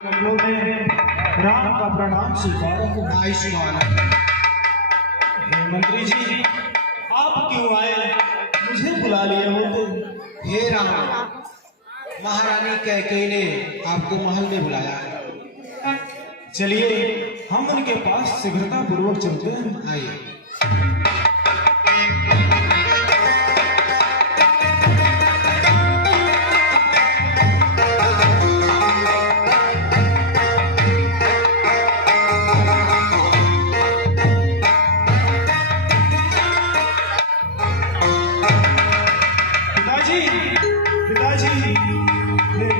में राम का प्रणाम स्वीकार। आयुष्मान। हे मंत्री जी, आप क्यों आए? मुझे बुला लिए होते। हे राम, महारानी कैकेयी ने आपको महल में बुलाया है। चलिए हम उनके पास शीघ्रता पूर्वक चलते हैं। आइए।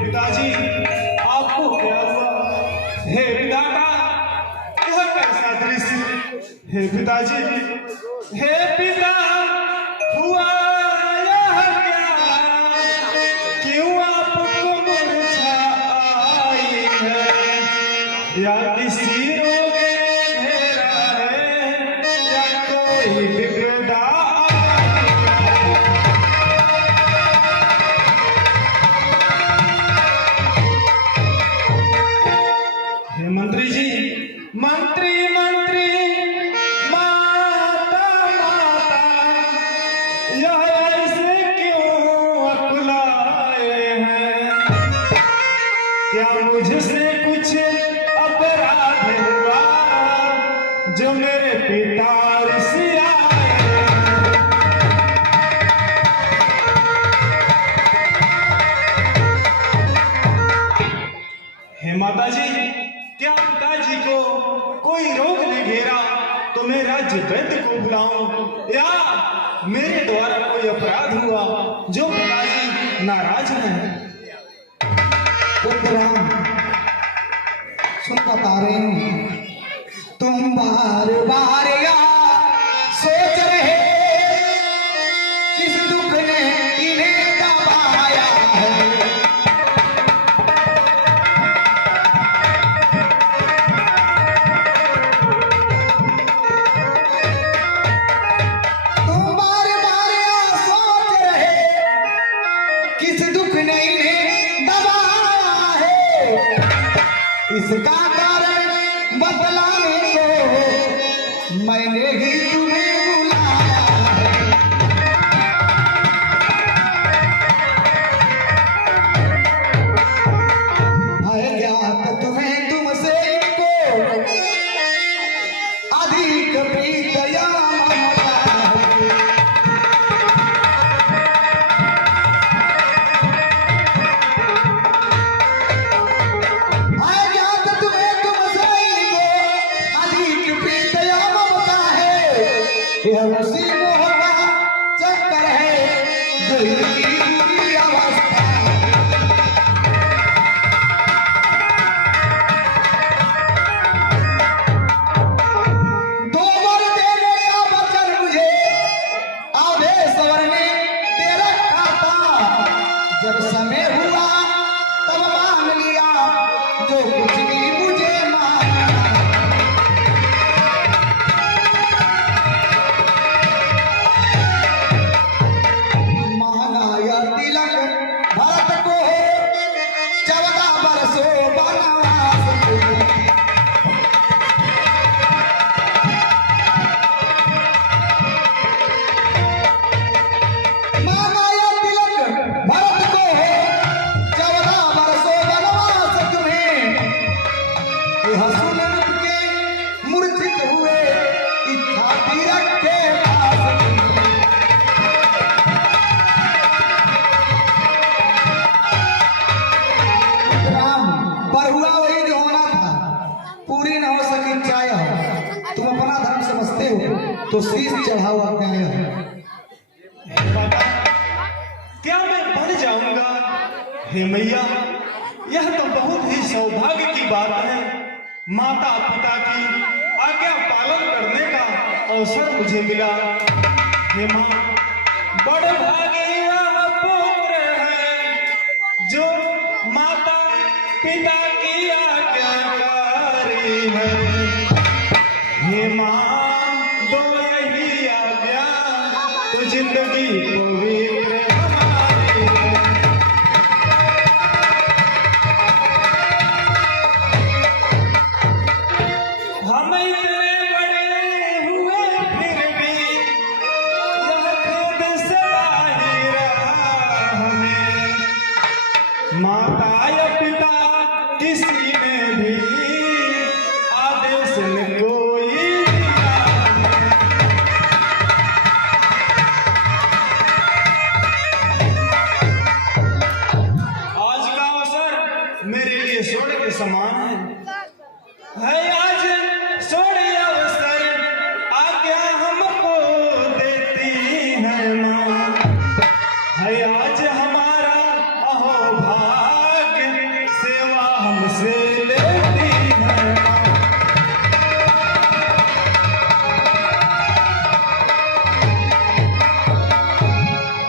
पिताजी, आपको क्या हुआ? हे विधाता, यह कैसा दृश्य? हे पिताजी, हे पिता, हुआ यह क्या? क्यों आपको मूर्छा आई है? या किसी रोग ने घेरा है, या कोई विपदा? मंत्री जी, मंत्री माता यह ऐसे क्यों अकुलाए हैं? क्या मुझसे कुछ अपराध हुआ जो मेरे पिता रिसियाए? हे माता जी, क्या पिताजी को कोई रोग ने घेरा तो मैं राज्य वैद्य को बुलाऊं, या मेरे द्वारा कोई अपराध हुआ जो पिताजी नाराज हैं? पुत्र राम, सुन बता रहे हूँ, तुम बार बार सोच रहे किस दुख ने इन्हें दबाया है। इसका कारण बतलाने को मैंने ही तुम्हें बुलाया है। ज्ञात तुम्हें तुमसे इनको अधिक प्रीत या ममता यह उसी मोह का चक्कर है जो इनकी बुरी अवस्था। दो बार देने का वचन मुझे आदेश्वर ने दे रखा था। जब समय हुआ तब मान लिया जो कुछ भी मुझे मानना। भरत को 14 वर्षों वनवास मांगा तिलक। भरत को 14 वर्षों वनवास तुम्हें। यह सुन के मूर्छित हुए इच्छा तिलक के पास। पर हुआ वही जो होना था, पूरी न हो सकी चाय। तुम अपना धर्म समझते हो तो शीश चढ़ाओ अन्याय। क्या मैं बन जाऊंगा? हे मैया, यह तो बहुत ही सौभाग्य की बात है। माता पिता की आज्ञा पालन करने का अवसर मुझे मिला। हे माँ, बड़े भागी यह पुत्र है जो माता पिता की आज्ञाकारी है। हे माँ, दो यही आज्ञा तो जिंदगी पवित्र हमारी है। किसी ने भी आदेश न कोई दिया है। आज का अवसर मेरे लिए स्वर्ण के समान है आज स्वर्ण अवसर आज्ञा हमको देती है माँ, है आज हमारा अहो भाग्य सेवा हमसे लेती है माँ।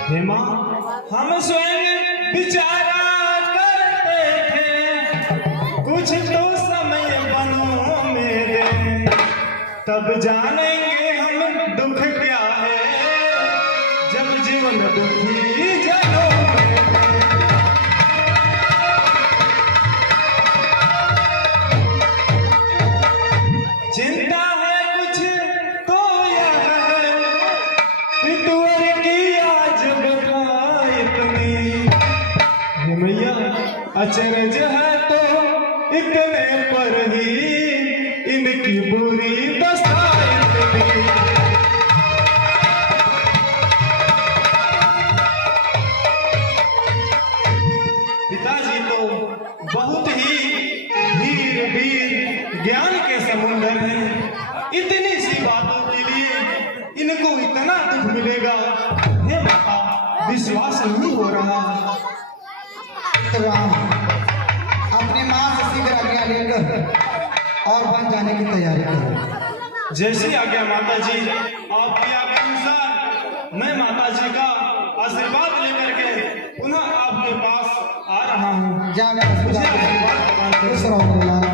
हे माँ, हम स्वयं विचारा करते थे कुछ तो समय बनो मेरे, तब जानेंगे हम दुख क्या है जब जीवन दुखी जनो मेरे। चिंता है कुछ तो यह है कि तुअर की आज बता इतनी, हे मैया अचरज है तो इतने पर ही इनकी बुरी दशा इतनी। पिताजी तो बहुत ही वीर वीर ज्ञान के समुंदर हैं, इतनी सी बातों के लिए इनको इतना दुख मिलेगा, हे माता विश्वास नहीं हो रहा। राम अपनी माँ से शीघ्र आज्ञा लेकर और बन जाने की तैयारी करो। जैसी आज्ञा माता जी, आपकी आज्ञा अनुसार मैं माता जी का आशीर्वाद लेकर के पुनः आपके पास आ रहा हूँ। जा मेरा मुझे सुधा आशीर्वाद प्रदान करें। खुश रहो मेरे लाल।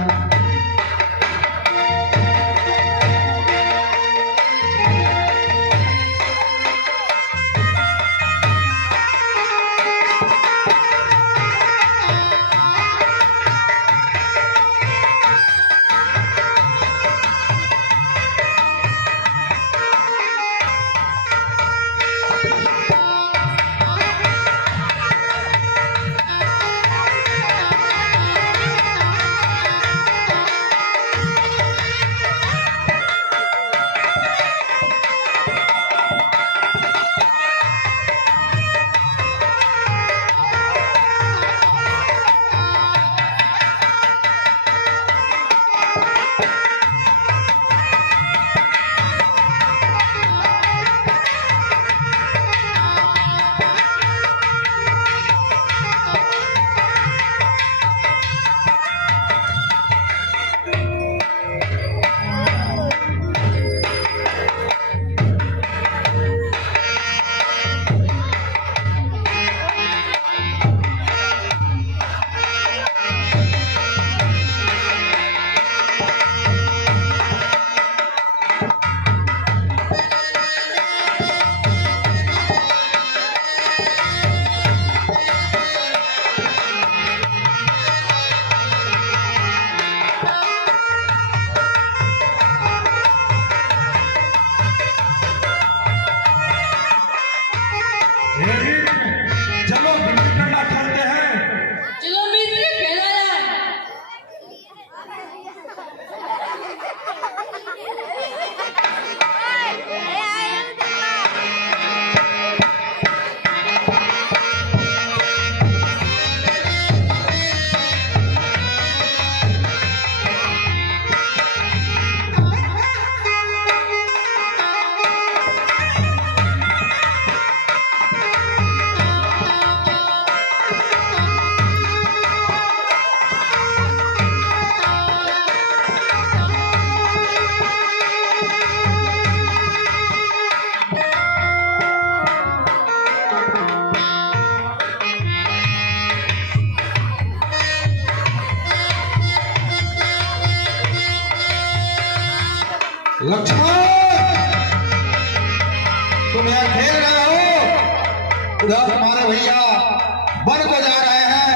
चलो बिल्ली डंडा खेलते हैं। चलो मित्र खेला जाए। लक्ष्मण तुम यहाँ खेल रहे हो, उधर तुम्हारे भैया वन को जा रहे हैं।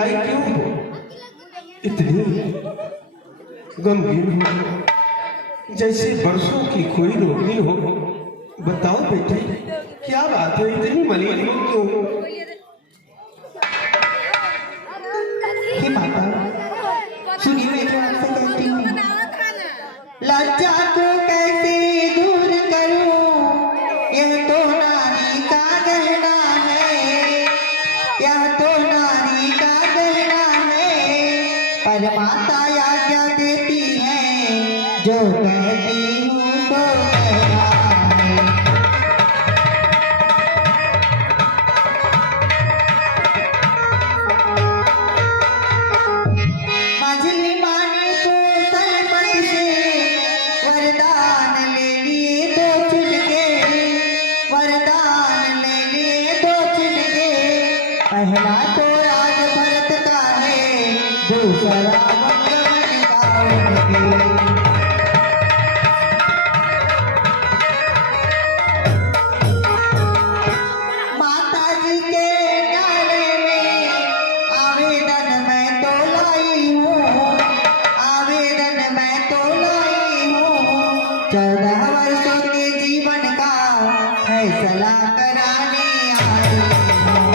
रुलाई क्यों हो? इतनी गमगीन हो जैसे बरसों की कोई रोगी हो। बताओ बेटे, क्या बात है, इतनी मलिन हो क्यों? हे माता, सुनिए मैं जो आपसे कहती हूँ। लज्जा को कैसे दूर करूं, यह तो नारी का गहना है, यह तो नारी का गहना है। पर माता आज्ञा देती है, जो कहती हूँ तो कहना है। मझली माने को तलपट से वरदान ले लिए दो चुटके, वरदान ले लिए दो चुटके। पहला तो राज भरत का है, दूसरा मंगल का उनके। माता जी के डाले में आवेदन मैं तो लाई हूँ, आवेदन मैं तो लाई हूँ। 14 वर्षों के जीवन का फैसला कराने आई हूँ।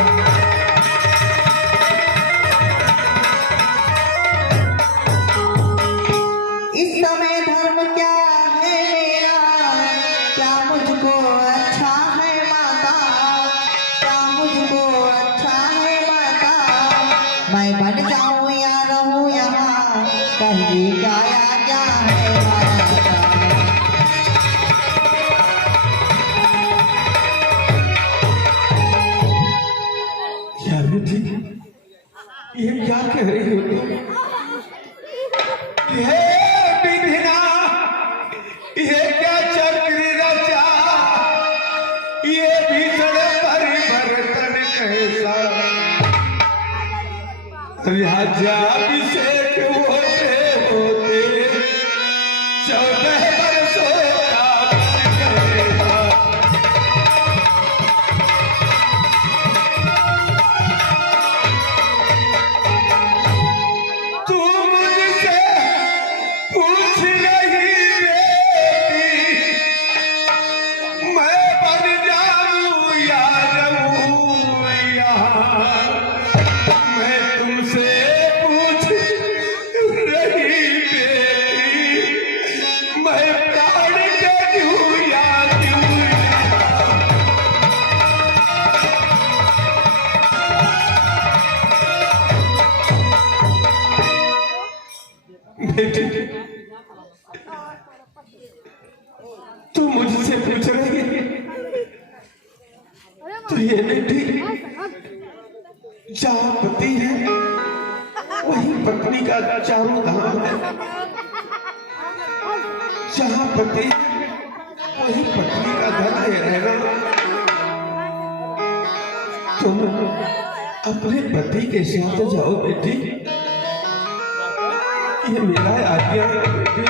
इस समय धर्म क्या है मेरा, क्या मुझको अच्छा है माता, क्या मुझको अच्छा है माता। मैं बन जाऊं या रहूं यहाँ, कहिए क्या आज्ञा है माता। क्या बेटी, ये क्या कह रही हो तुम? हे विधिना, ये क्या चक्र रचा, ये भीषण परिवर्तन कैसा। राज्याभिषेक होते होते 14 वर्षों का कैसा। तू मुझसे पूछ नहीं बेटी, मैं बन जाऊं या रहूं यहाँ। मैं तुमसे पूछ रही बेटी, मैं प्राण के दूं या दूं। बेटी, तू मुझसे पूछ रही है तो ये बेटी, जहाँ पति है वही पत्नी का चारों धाम है। जहाँ पति है वही पत्नी का धन है ना। तुम अपने पति के साथ जाओ बेटी, ये मेरा आज्ञा है बेटी।